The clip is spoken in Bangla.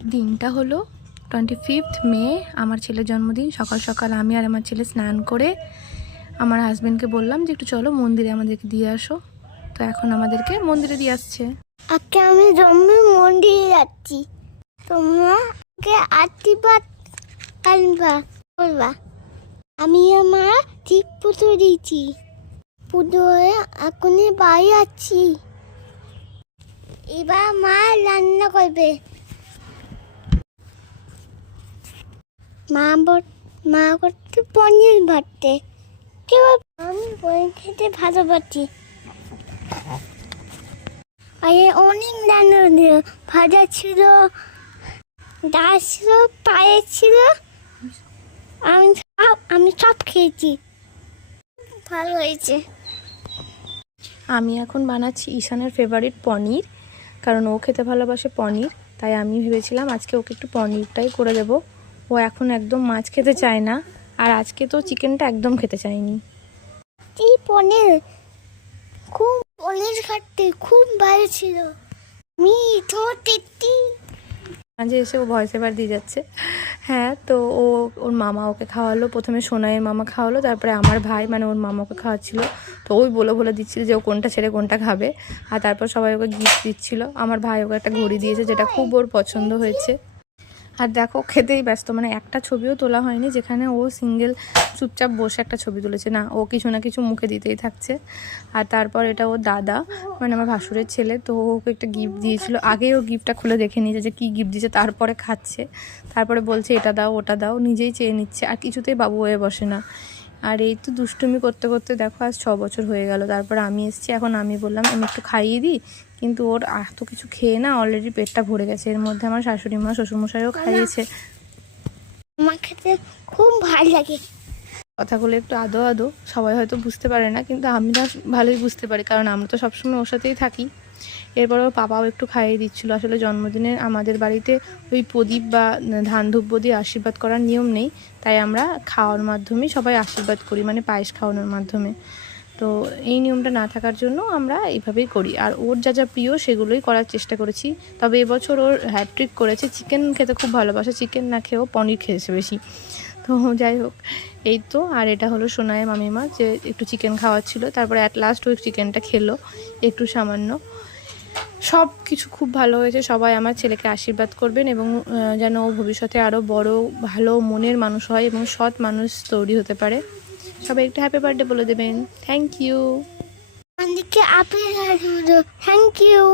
দিনটা হলো 25 মে, আমার ছেলের জন্মদিন। সকাল সকাল আমি আর আমার ছেলে স্নান করে আমার হাজবেন্ডকে বললাম যে একটু চলো মন্দিরে আমাদেরকে দিয়ে আসো। তো এখন আমাদেরকে মন্দিরে দিয়ে আসছে। আজকে আমি জন্মের মন্দিরে যাচ্ছি, তোমরা আশীর্বাদ আনবা করবা। আমি আমার ঠিক পুজো দিয়েছি, পুজো হয়ে এখনই বাড়ি যাচ্ছি। এবার মা রান্না করবে। মা করতে পনির ভাতে। আমি পনির খেতে ভালোবাসি। আরে অনেক রান্না ভাজা ছিল, ডাল ছিল, পায়েস ছিল, আমি সব খেয়েছি, ভালো হয়েছে। আমি এখন বানাচ্ছি ঈশানের ফেভারিট পনির, কারণ ও খেতে ভালোবাসে পনির। তাই আমি ভেবেছিলাম আজকে ওকে একটু পনিরটাই করে দেব। ও এখন একদম মাছ খেতে চায় না, আর আজকে তো চিকেনটা একদম খেতে চায়নি। এই পনির খাটতে খুব ভালো ছিল, মিঠো টেস্টি। মাঝে এসে ও ভয়েস এবার দিয়ে যাচ্ছে। হ্যাঁ, তো ওর মামা ওকে খাওয়ালো। প্রথমে সোনাইয়ের মামা খাওয়ালো, তারপরে আমার ভাই মানে ওর মামা ওকে খাওয়াচ্ছিল। তো ওই বলে দিচ্ছিল যে ও কোনটা ছেড়ে কোনটা খাবে। আর তারপর সবাই ওকে গিফট দিচ্ছিল। আমার ভাই ওকে একটা ঘড়ি দিয়েছে, যেটা খুব ওর পছন্দ হয়েছে। আর দেখো খেতেই ব্যস্ত, মানে একটা ছবিও তোলা হয়নি যেখানে ও সিঙ্গেল চুপচাপ বসে একটা ছবি তুলেছে না, ও কিছু না কিছু মুখে দিতেই থাকছে। আর তারপর এটা ওর দাদা মানে আমার ভাসুরের ছেলে, তো ওকে একটা গিফট দিয়েছিল। আগেই ও গিফটটা খুলে দেখে নিয়েছে যে কী গিফট দিয়েছে, তারপরে খাচ্ছে। তারপরে বলছে এটা দাও ওটা দাও, নিজেই চেয়ে নিচ্ছে, আর কিছুতেই বাবু হয়ে বসে না। আর এই তো দুষ্টুমি করতে করতে দেখো আজ 6 বছর হয়ে গেল। তারপর আমি এসেছি, এখন আমি বললাম আমি একটু খাইয়ে দিই, কিন্তু ওর এত কিছু খেয়ে না অলরেডি পেটটা ভরে গেছে। এর মধ্যে আমার শাশুড়ি মা শ্বশুরমশাইও খাইয়েছে। আমার খেতে খুব ভালো লাগে। কথাগুলো একটু আদো আদো, সবাই হয়তো বুঝতে পারে না, কিন্তু আমি না ভালোই বুঝতে পারি, কারণ আমরা তো সবসময় ওর সাথেই থাকি। এরপর ওর পাপাও একটু খাইয়ে দিচ্ছিলো। আসলে জন্মদিনে আমাদের বাড়িতে ওই প্রদীপ বা ধান ধূপ দিয়ে আশীর্বাদ করার নিয়ম নেই, তাই আমরা খাওয়ার মাধ্যমেই সবাই আশীর্বাদ করি, মানে পায়েস খাওয়ানোর মাধ্যমে। তো এই নিয়মটা না থাকার জন্য আমরা এইভাবেই করি। আর ওর যা যা প্রিয় সেগুলোই করার চেষ্টা করেছি। তবে এবছর ওর হ্যাট্রিক করেছে, চিকেন খেতে খুব ভালোবাসে, চিকেন না খেয়েও পনির খেয়েছে বেশি। তো যাই হোক, এই তো। আর এটা হলো সোনায় মামিমা, যে একটু চিকেন খাওয়াচ্ছিল, তারপরে অ্যাট লাস্ট ওই চিকেনটা খেলো একটু সামান্য। সব কিছু খুব ভালো হয়েছে। সবাই আমার ছেলেকে আশীর্বাদ করবেন, এবং যেন ও ভবিষ্যতে আরও বড় ভালো মনের মানুষ হয় এবং সৎ মানুষ তৈরি হতে পারে। সবাই একটু হ্যাপি বার্থডে বলে দেবেন। Thank you. আমাদেরকে আপেল থ্যাংক ইউ।